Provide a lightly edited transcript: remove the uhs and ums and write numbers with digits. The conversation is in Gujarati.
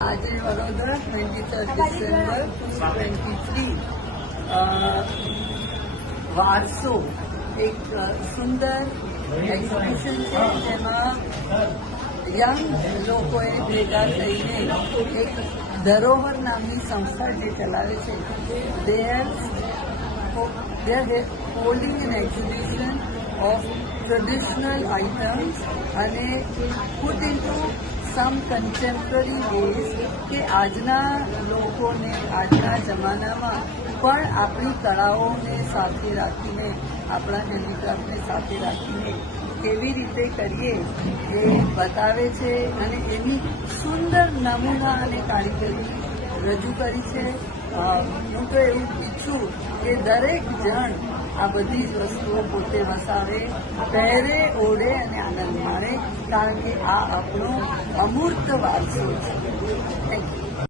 આજે વડોદરા 23 ડિસેમ્બર 2023 વારસો એક સુંદર એક્ઝિબિશન છે જેમાં યંગ લોકોએ ભેગા થઈને એક ધરોહર નામની સંસ્થા જે ચલાવે છે they are holding an exhibition of traditional items અને put into some contemporary ways કે આજના લોકોને આજના જમાનામાં પણ આપણી કળાઓને સાથે રાખીને આપણા હેન્ડીક્રાફ્ટને સાથે રાખીને કેવી રીતે કરીએ એ બતાવે છે અને એની સુંદર નમૂના અને કારીગરી રજૂ કરી છે. હું તો એવું ઈચ્છું કે દરેક જણ આ બધી જ વસ્તુઓ પોતે વસાવે, પહેરે, ઓઢે અને આનંદ માણે, કારણ કે આ આપણો અમૂર્ત વારસો છે.